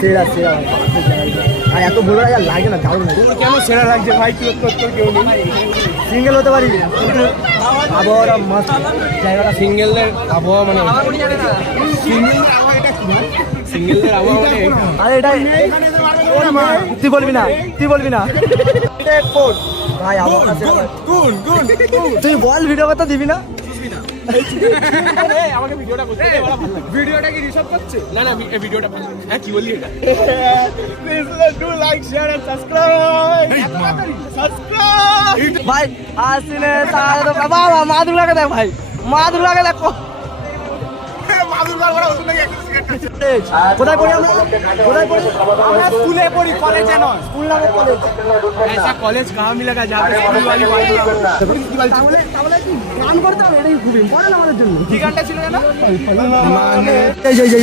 সেরা সেরা আর এত বড় আর লাগে না দারুণ লাগে। কেন সেরা লাগছে ভাই? কি কেউ নেই, সিঙ্গেল হতে পারি আবহাওয়াটা মাস্ট জায়গাটা। সিঙ্গেলদের আবহাওয়া মানে সিঙ্গেলদের আবহাওয়া মানে আরে এটা তুই বলবি না, তুই বলবি না ভাই আবহাওয়া তুই বল ভিডিও কথা দিবি না? আমাকে ভিডিওটা করতে দে, ভালো লাগে। ভিডিওটা কি রিসার্চ করছে? না না, ভিডিওটা ভালো। হ্যাঁ কি বললি এটা? Please do like share and subscribe. Subscribe ভাই আসিনে তার বাবা মা দুর্গাকে দেখ ভাই, মা দুর্গাকে দেখো। কোথায় পড়ি আমরা? কোথায় পড়ি? আমরা স্কুলে পড়ি, কলেজে নয়। স্কুল নামে কলেজ। ऐसा कॉलेज कहाँ मिलेगा जहाँ पे स्कूल वाली वाइब हो? তাহলে কি গান করতে হবে? এটাই খুব ইম্পর্টেন্ট আমাদের জন্য। কি গানটা ছিল না? এই যে